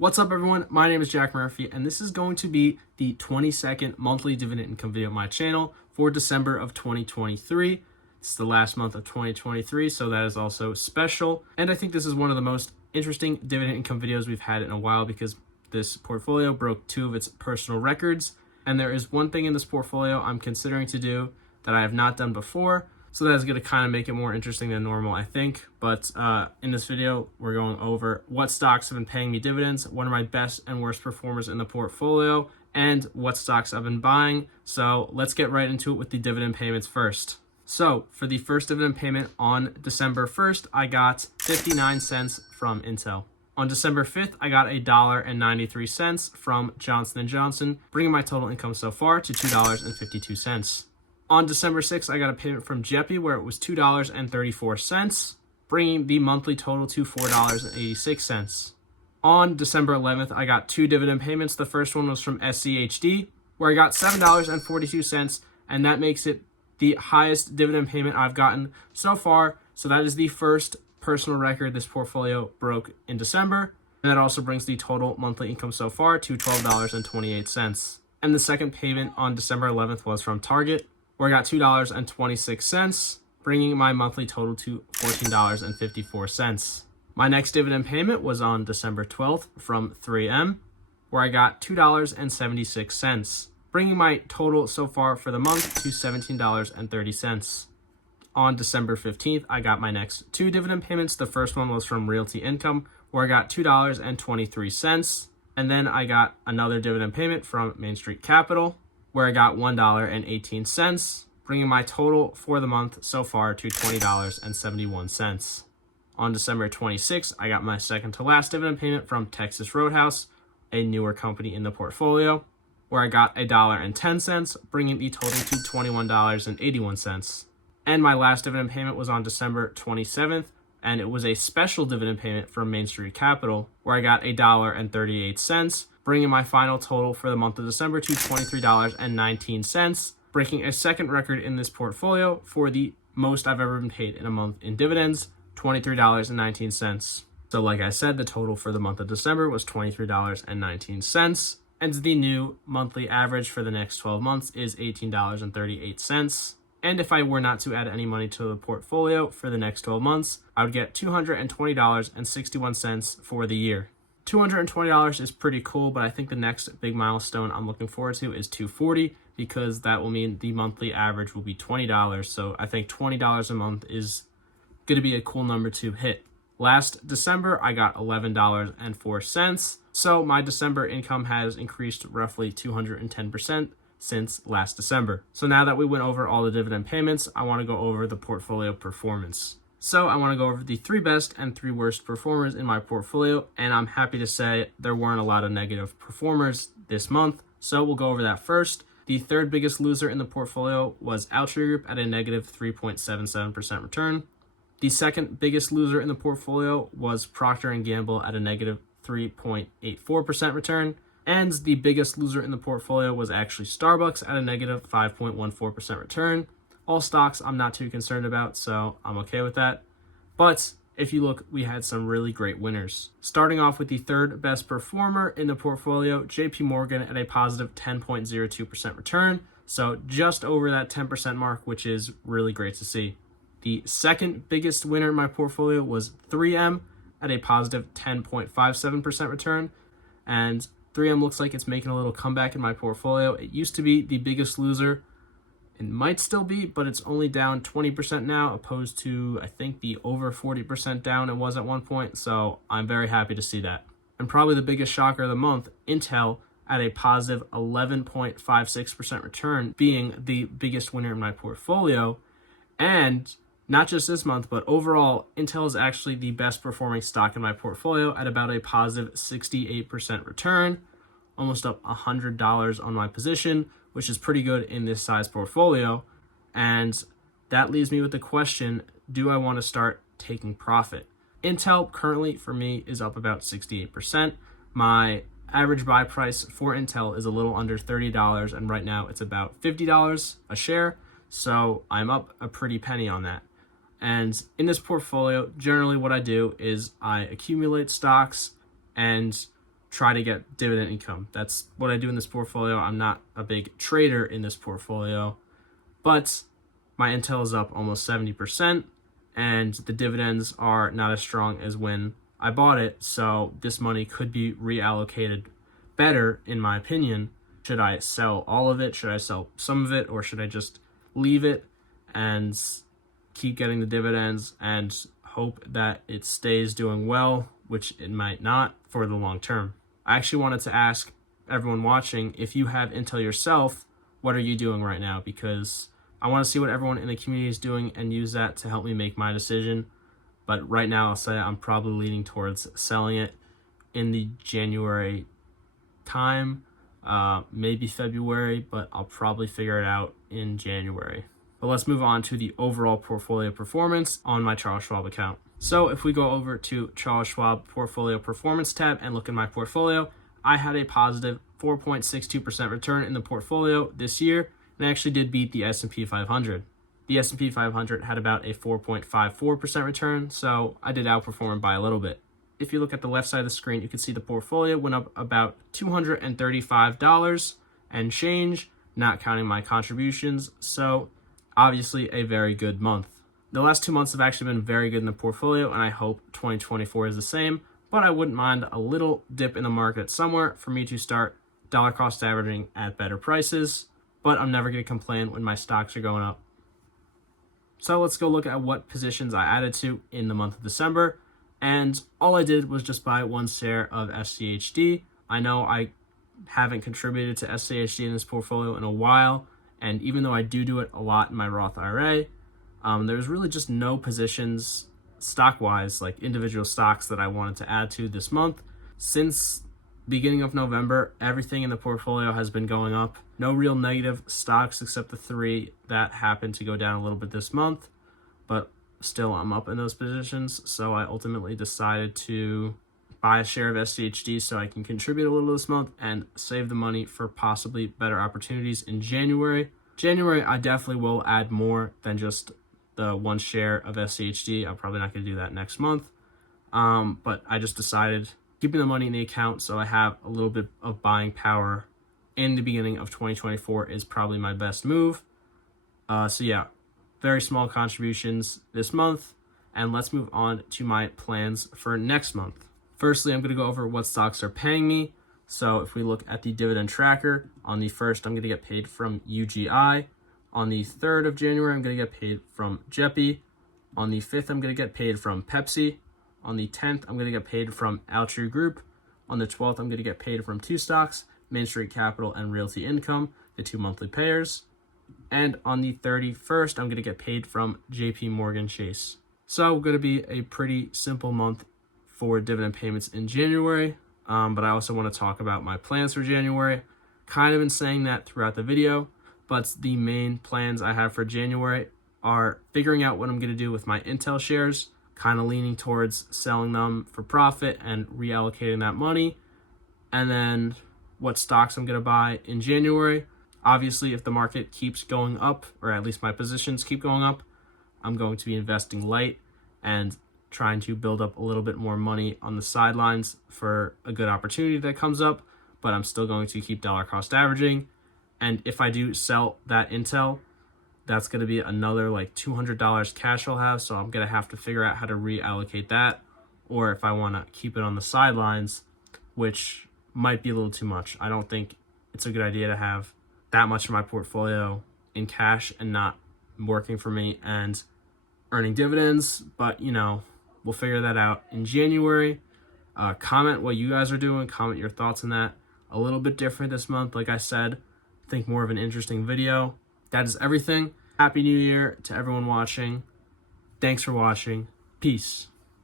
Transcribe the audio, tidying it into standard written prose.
What's up, everyone? My name is Jack Murphy, and this is going to be the 22nd monthly dividend income video on my channel for December of 2023. It's the last month of 2023, so that is also special. And I think this is one of the most interesting dividend income videos we've had in a while because this portfolio broke two of its personal records. And there is one thing in this portfolio I'm considering to do that I have not done before. So that is going to kind of make it more interesting than normal, I think. But in this video, we're going over what stocks have been paying me dividends, what are my best and worst performers in the portfolio, and what stocks I've been buying. So let's get right into it with the dividend payments first. So for the first dividend payment on December 1st, I got 59 cents from Intel. On December 5th, I got $1.93 from Johnson & Johnson, bringing my total income so far to $2.52. On December 6th, I got a payment from Jeppy where it was $2.34, bringing the monthly total to $4.86. On December 11th, I got two dividend payments. The first one was from SCHD, where I got $7.42, and that makes it the highest dividend payment I've gotten so far. So that is the first personal record this portfolio broke in December, and that also brings the total monthly income so far to $12.28. And the second payment on December 11th was from Target, where I got $2.26, bringing my monthly total to $14.54. My next dividend payment was on December 12th from 3M, where I got $2.76, bringing my total so far for the month to $17.30. On December 15th, I got my next two dividend payments. The first one was from Realty Income, where I got $2.23, and then I got another dividend payment from Main Street Capital, where I got $1.18, bringing my total for the month so far to $20.71. On December 26th, I got my second to last dividend payment from Texas Roadhouse, a newer company in the portfolio, where I got $1.10, bringing the total to $21.81. And my last dividend payment was on December 27th, and it was a special dividend payment from Main Street Capital, where I got $1.38, bringing my final total for the month of December to $23.19, breaking a second record in this portfolio for the most I've ever been paid in a month in dividends, $23.19. So like I said, the total for the month of December was $23.19, and the new monthly average for the next 12 months is $18.38. And if I were not to add any money to the portfolio for the next 12 months, I would get $220.61 for the year. $220 is pretty cool, but I think the next big milestone I'm looking forward to is $240, because that will mean the monthly average will be $20. So I think $20 a month is going to be a cool number to hit. Last December, I got $11.04. So my December income has increased roughly 210% since last December. So now that we went over all the dividend payments, I want to go over the portfolio performance. So I want to go over the three best and three worst performers in my portfolio, and I'm happy to say there weren't a lot of negative performers this month, so we'll go over that first. The third biggest loser in the portfolio was Altria Group at a negative 3.77% return. The second biggest loser in the portfolio was Procter & Gamble at a negative 3.84% return. And the biggest loser in the portfolio was actually Starbucks at a negative 5.14% return. All stocks I'm not too concerned about, so I'm okay with that. But if you look, we had some really great winners. Starting off with the third best performer in the portfolio, JP Morgan at a positive 10.02% return. So just over that 10% mark, which is really great to see. The second biggest winner in my portfolio was 3M at a positive 10.57% return. And 3M looks like it's making a little comeback in my portfolio. It used to be the biggest loser. It might still be, but it's only down 20% now, opposed to, I think, the over 40% down it was at one point. So I'm very happy to see that. And probably the biggest shocker of the month, Intel at a positive 11.56% return, being the biggest winner in my portfolio. And not just this month, but overall, Intel is actually the best performing stock in my portfolio at about a positive 68% return, almost up $100 on my position, which is pretty good in this size portfolio. And that leaves me with the question, do I want to start taking profit? Intel currently for me is up about 68%. My average buy price for Intel is a little under $30, and right now it's about $50 a share. So I'm up a pretty penny on that. And in this portfolio, generally what I do is I accumulate stocks, and try to get dividend income. That's what I do in this portfolio. I'm not a big trader in this portfolio, but my Intel is up almost 70%, and the dividends are not as strong as when I bought it. So this money could be reallocated better, in my opinion. Should I sell all of it? Should I sell some of it? Or should I just leave it and keep getting the dividends and hope that it stays doing well, which it might not for the long term? I actually wanted to ask everyone watching, if you have Intel yourself, what are you doing right now? Because I want to see what everyone in the community is doing and use that to help me make my decision. But right now, I'll say I'm probably leaning towards selling it in the January time, maybe February, but I'll probably figure it out in January. But let's move on to the overall portfolio performance on my Charles Schwab account. So if we go over to Charles Schwab Portfolio Performance tab and look at my portfolio, I had a positive 4.62% return in the portfolio this year, and I actually did beat the S&P 500. The S&P 500 had about a 4.54% return, so I did outperform by a little bit. If you look at the left side of the screen, you can see the portfolio went up about $235 and change, not counting my contributions, so obviously a very good month. The last 2 months have actually been very good in the portfolio, and I hope 2024 is the same, but I wouldn't mind a little dip in the market somewhere for me to start dollar cost averaging at better prices, but I'm never going to complain when my stocks are going up. So let's go look at what positions I added to in the month of December, and all I did was just buy one share of SCHD. I know I haven't contributed to SCHD in this portfolio in a while, and even though I do it a lot in my Roth IRA, there's really just no positions stock-wise, like individual stocks, that I wanted to add to this month. Since beginning of November, everything in the portfolio has been going up. No real negative stocks except the 3 that happened to go down a little bit this month, but still I'm up in those positions. So I ultimately decided to buy a share of SCHD so I can contribute a little this month and save the money for possibly better opportunities in January. January, I definitely will add more than just the one share of SCHD. I'm probably not going to do that next month. But I just decided keeping the money in the account so I have a little bit of buying power in the beginning of 2024 is probably my best move. So yeah, very small contributions this month. And let's move on to my plans for next month. Firstly, I'm going to go over what stocks are paying me. So if we look at the dividend tracker, on the 1st, I'm going to get paid from UGI. On the 3rd of January, I'm going to get paid from JEPI. On the 5th, I'm going to get paid from Pepsi. On the 10th, I'm going to get paid from Altria Group. On the 12th, I'm going to get paid from 2 stocks, Main Street Capital and Realty Income, the 2 monthly payers. And on the 31st, I'm going to get paid from JP Morgan Chase. So going to be a pretty simple month for dividend payments in January. But I also want to talk about my plans for January. Kind of been saying that throughout the video, but the main plans I have for January are figuring out what I'm going to do with my Intel shares, kind of leaning towards selling them for profit and reallocating that money, and then what stocks I'm going to buy in January. Obviously, if the market keeps going up, or at least my positions keep going up, I'm going to be investing light and trying to build up a little bit more money on the sidelines for a good opportunity that comes up, but I'm still going to keep dollar cost averaging. And if I do sell that Intel, that's going to be another like $200 cash I'll have, so I'm going to have to figure out how to reallocate that, or if I want to keep it on the sidelines, which might be a little too much. I don't think it's a good idea to have that much of my portfolio in cash and not working for me and earning dividends, but we'll figure that out in January. Comment what you guys are doing, comment your thoughts on that. A little bit different this month, like I said. I think more of an interesting video. That is everything. Happy New Year to everyone watching. Thanks for watching. Peace.